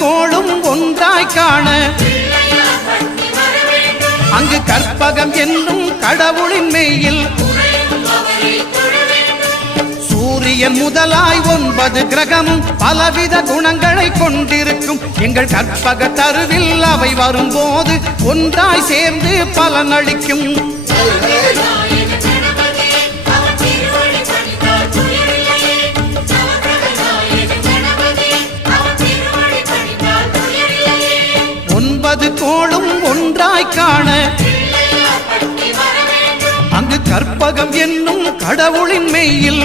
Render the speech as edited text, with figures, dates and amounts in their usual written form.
கோளும் ஒன்றாய் காண அங்கு கற்பகம் என்னும் கடவுளின் மெய்யில் சூரியன் முதலாய் 9 கிரகமும் பலவித குணங்களை கொண்டிருக்கும் எங்கள் கற்பக தருவில் அவை வரும்போது ஒன்றாய் சேர்ந்து பலனளிக்கும். கோளும் ஒன்றாய் காண அங்கு கற்பகம் என்னும் கடவுளின் மெய்யில்